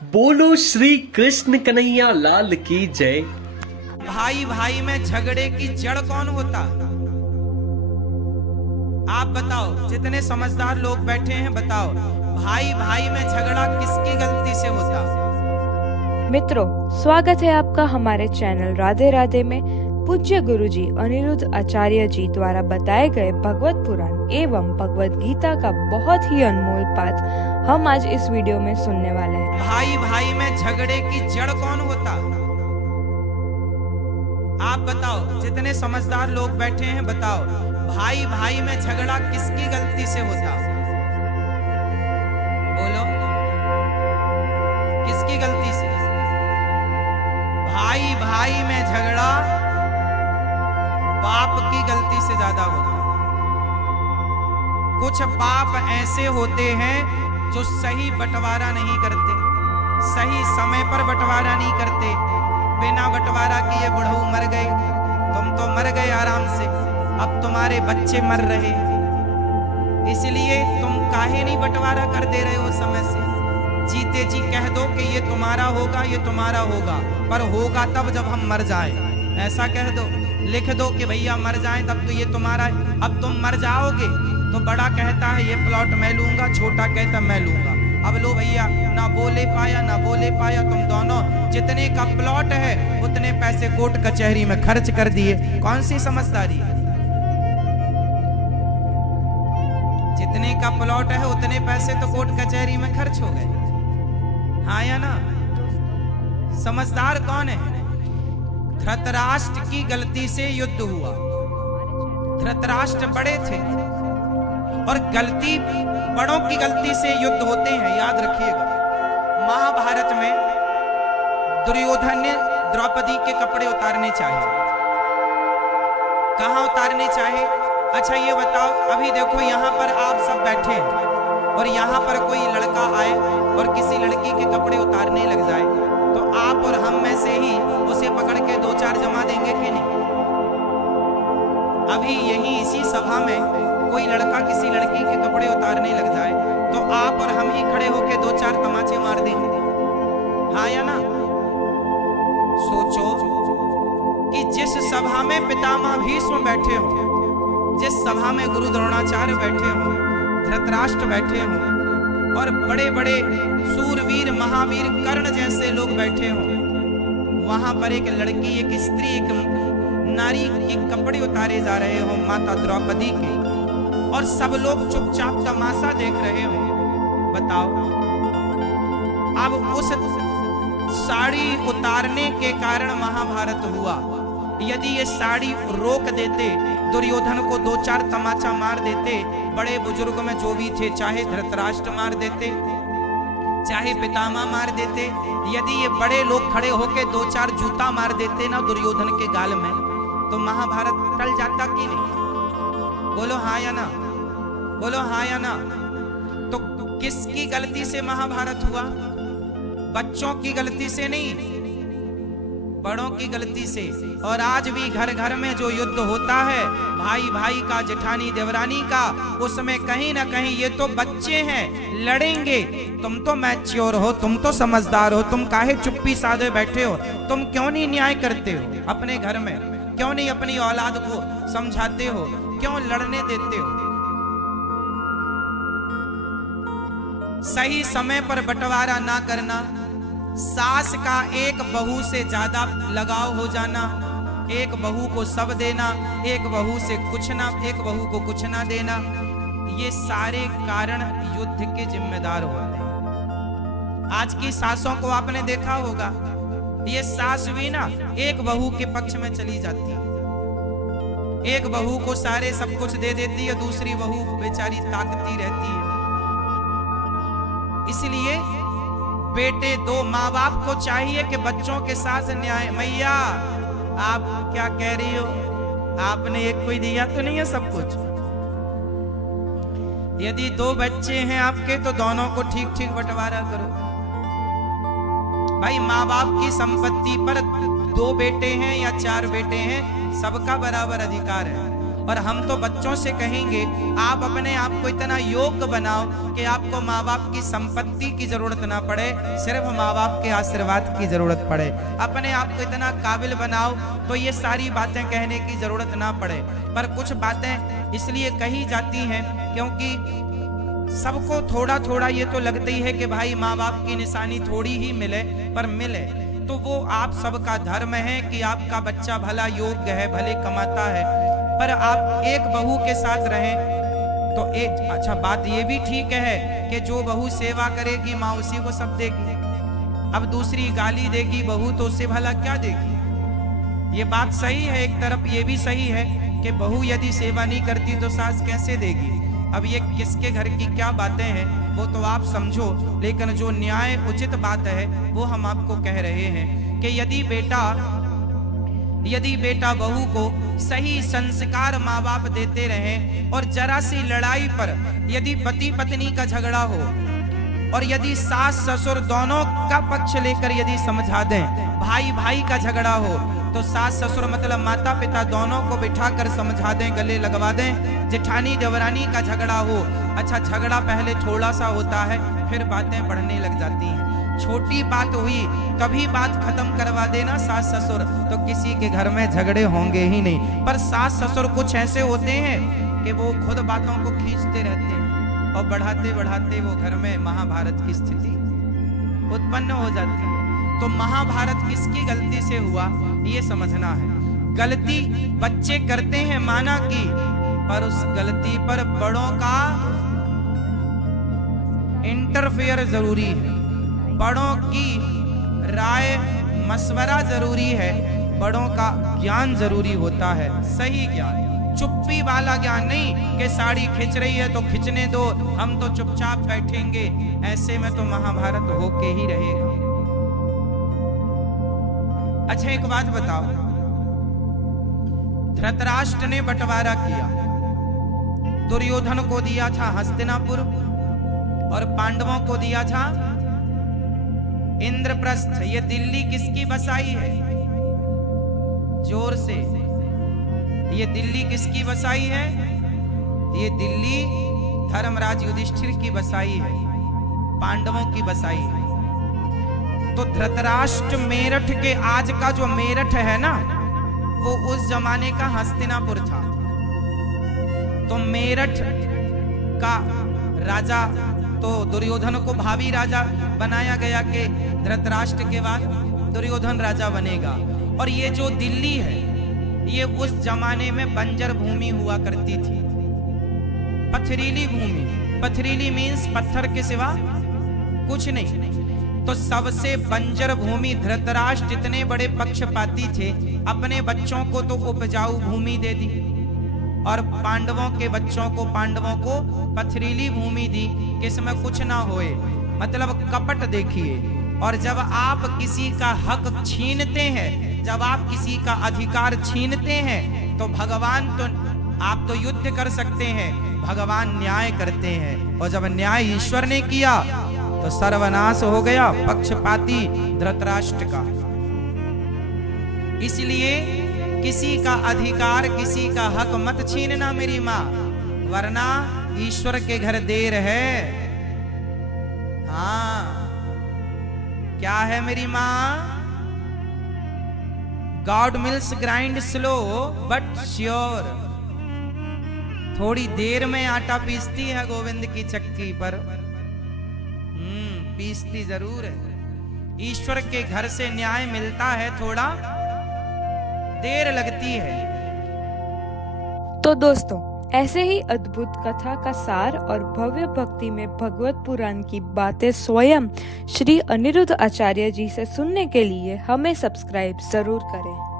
बोलो श्री कृष्ण कन्हैया लाल की जय। भाई भाई में झगड़े की जड़ कौन होता? आप बताओ, जितने समझदार लोग बैठे हैं बताओ, भाई भाई में झगड़ा किसकी गलती से होता? मित्रों, स्वागत है आपका हमारे चैनल राधे राधे में। पूज्य गुरुजी अनिरुद्ध आचार्य जी द्वारा बताए गए भगवत पुराण एवं भगवत गीता का बहुत ही अनमोल पाठ हम आज इस वीडियो में सुनने वाले हैं। भाई भाई में झगड़े की जड़ कौन होता? आप बताओ, जितने समझदार लोग बैठे हैं बताओ, भाई भाई में झगड़ा किसकी गलती से होता? बोलो, किसकी गलती से? भाई भाई में झगड़ा बाप की गलती से ज्यादा होता। कुछ बाप ऐसे होते हैं जो सही बंटवारा नहीं करते, सही समय पर बंटवारा नहीं करते, बिना बंटवारा किए बुढ़ऊ मर गए, तुम तो मर गए आराम से, अब तुम्हारे बच्चे मर रहे, इसलिए तुम काहे नहीं बंटवारा कर दे रहे हो समय से? जीते जी कह दो कि ये तुम्हारा होगा, ये तुम्हारा होगा, पर होगा तब जब हम मर जाएं, ऐसा कह दो, लिख दो कि भैया मर जाएं तब तो ये तुम्हारा है। अब तुम मर जाओगे तो बड़ा कहता है ये प्लॉट मैं लूंगा, छोटा कहता मैं लूंगा। अब लो भैया, ना बोले पाया ना बोले पाया, तुम दोनों जितने का प्लॉट है उतने पैसे कोर्ट कचहरी में खर्च कर दिए। कौन सी समझदारी? जितने का प्लॉट है उतने पैसे तो कोर्ट कचहरी में खर्च हो गए, हाँ या ना? समझदार कौन है? धृतराष्ट्र की गलती से युद्ध हुआ। धृतराष्ट्र बड़े थे और गलती, बड़ों की गलती से युद्ध होते हैं, याद रखिएगा। महाभारत में दुर्योधन ने द्रौपदी के कपड़े उतारने चाहे। कहां उतारने चाहे? अच्छा ये बताओ, अभी देखो यहां पर आप सब बैठे हैं और यहां पर कोई लड़का आए और किसी लड़की के कपड़े उतारने लग जाए, तो आप और हम में से ही उसे पकड़ के दो चार जमा देंगे कि नहीं? अभी यही इसी सभा में कोई लड़का किसी लड़की के कपड़े उतारने लग जाए तो आप और हम ही खड़े होके दो चार तमाचे मार देंगे, हाँ या ना? सोचो कि जिस सभा में पितामह भीष्म बैठे हो, जिस सभा में गुरु द्रोणाचार्य बैठे हो, धृतराष्ट्र बैठे हो और बड़े बड़े सूरवीर महावीर कर्ण जैसे लोग बैठे हो, वहां पर एक लड़की, एक स्त्री, एक नारी के कपड़े उतारे जा रहे हो माता द्रौपदी के, और सब लोग चुपचाप तमाशा देख रहे हो। बताओ, अब उस साड़ी उतारने के कारण महाभारत हुआ। यदि ये साड़ी रोक देते, दुर्योधन को दो चार तमाचा मार देते, बड़े बुजुर्ग में जो भी थे, चाहे धृतराष्ट्र मार देते, चाहे पितामह मार देते, यदि ये बड़े लोग खड़े होके दो चार जूता मार देते ना दुर्योधन के गाल में, तो महाभारत टल जाता कि नहीं? बोलो हाँ या ना? बोलो हाँ या ना? तो किसकी गलती से महाभारत हुआ? बच्चों की गलती से नहीं, बड़ों की गलती से। और आज भी घर घर में जो युद्ध होता है भाई भाई का, जेठानी देवरानी का, उसमें कहीं ना कहीं ये तो बच्चे हैं, लड़ेंगे। तुम तो मैच्योर हो, तुम तो समझदार हो, तुम काहे चुप्पी साधे बैठे हो? तुम क्यों नहीं न्याय करते हो अपने घर में? क्यों नहीं अपनी औलाद को समझाते हो? क्यों लड़ने देते हो? सही समय पर बंटवारा ना करना, सास का एक बहू से ज्यादा लगाव हो जाना, एक बहू को सब देना, एक बहू से कुछ ना, एक बहू को कुछ ना देना, ये सारे कारण युद्ध के जिम्मेदार होते हैं। आज की सासों को आपने देखा होगा, ये सास भी ना एक बहू के पक्ष में चली जाती है, एक बहू को सारे सब कुछ दे देती है, दूसरी बहू बेचारी ताकती रहती है। इसलिए बेटे, दो माँ बाप को चाहिए कि बच्चों के साथ न्याय। मैया आप क्या कह रही हो? आपने एक कोई दिया तो नहीं है सब कुछ? यदि दो बच्चे हैं आपके तो दोनों को ठीक ठीक बंटवारा करो। भाई माँ बाप की संपत्ति पर दो बेटे हैं या चार बेटे हैं, सबका बराबर अधिकार है। और हम तो बच्चों से कहेंगे आप अपने आप को इतना योग्य बनाओ कि आपको माँ बाप की संपत्ति की जरूरत ना पड़े, सिर्फ माँ बाप के आशीर्वाद की जरूरत पड़े। अपने आप को इतना काबिल बनाओ तो ये सारी बातें कहने की जरूरत ना पड़े। पर कुछ बातें इसलिए कही जाती हैं क्योंकि सबको थोड़ा थोड़ा ये तो लगता ही है कि भाई माँ बाप की निशानी थोड़ी ही मिले, पर मिले तो वो आप सबका धर्म है कि आपका बच्चा भला योग्य है, भले कमाता है। पर आप एक बहू के साथ रहें तो एक अच्छा बात ये भी ठीक है कि जो बहू सेवा करेगी माँ उसी को सब देगी। अब दूसरी गाली देगी बहू तो उसे भला क्या देगी? ये बात सही है, एक तरफ ये भी सही है कि बहू यदि सेवा नहीं करती तो सास कैसे देगी। अब ये किसके घर की क्या बातें हैं वो तो आप समझो, लेकिन जो न्याय उचित बात है वो हम आपको कह रहे हैं कि यदि बेटा बहू को सही संस्कार माँ बाप देते रहें और जरा सी लड़ाई पर यदि पति पत्नी का झगड़ा हो और यदि सास ससुर दोनों का पक्ष लेकर यदि समझा दें, भाई भाई का झगड़ा हो तो सास ससुर मतलब माता पिता दोनों को बिठाकर समझा दें, गले लगवा दें। जेठानी देवरानी का झगड़ा हो, अच्छा झगड़ा पहले थोड़ा सा होता है फिर बातें बढ़ने लग जाती हैं। छोटी बात हुई कभी बात खत्म करवा देना सास ससुर तो किसी के घर में झगड़े होंगे ही नहीं। पर सास ससुर कुछ ऐसे होते हैं कि वो खुद बातों को खींचते रहते हैं और बढ़ाते बढ़ाते वो घर में महाभारत की स्थिति उत्पन्न हो जाती है। तो महाभारत किसकी गलती से हुआ ये समझना है। गलती बच्चे करते हैं माना की, पर उस गलती पर बड़ों का इंटरफेयर जरूरी है, बड़ों की राय मशवरा जरूरी है, बड़ों का ज्ञान जरूरी होता है, सही ज्ञान, चुप्पी वाला ज्ञान नहीं कि साड़ी खिंच रही है तो खिंचने दो, हम तो चुपचाप बैठेंगे। ऐसे में तो महाभारत होके ही रहेगा। अच्छा एक बात बताओ, धृतराष्ट्र ने बंटवारा किया, दुर्योधन को दिया था हस्तिनापुर और पांडवों को दिया था इंद्रप्रस्थ। ये दिल्ली किसकी बसाई है? जोर से, ये दिल्ली किसकी बसाई है? ये दिल्ली धर्मराज युधिष्ठिर की बसाई है, पांडवों की बसाई है। तो धृतराष्ट्र मेरठ के, आज का जो मेरठ है ना, वो उस जमाने का हस्तिनापुर था। तो मेरठ का राजा तो दुर्योधन को भावी राजा बनाया गया कि धृतराष्ट्र के बाद दुर्योधन राजा बनेगा। और ये जो दिल्ली है ये उस जमाने में बंजर भूमि हुआ करती थी, पथरीली भूमि। पथरीली मीन्स पत्थर के सिवा कुछ नहीं। तो सबसे बंजर भूमि, धृतराष्ट्र जितने बड़े पक्षपाती थे अपने बच्चों को तो उपजाऊ भूमि दे दी और पांडवों के बच्चों को, पांडवों को पथरीली भूमि दी कि इसमें कुछ ना होए, मतलब कपट देखिए। और जब आप किसी का हक छीनते हैं, जब आप किसी का अधिकार छीनते हैं तो भगवान तो, आप तो युद्ध कर सकते हैं, भगवान न्याय करते हैं। और जब न्याय ईश्वर ने किया तो सर्वनाश हो गया पक्षपाती धृतराष्ट्र का। इसलिए किसी का अधिकार, किसी का हक मत छीनना मेरी माँ, वरना ईश्वर के घर देर है। हाँ क्या है मेरी माँ? God mills grind slow but sure. थोड़ी देर में आटा पीसती है गोविंद की चक्की पर, पीसती जरूर है। ईश्वर के घर से न्याय मिलता है, थोड़ा देर लगती है। तो दोस्तों, ऐसे ही अद्भुत कथा का सार और भव्य भक्ति में भगवत पुराण की बातें स्वयं श्री अनिरुद्ध आचार्य जी से सुनने के लिए हमें सब्सक्राइब जरूर करें।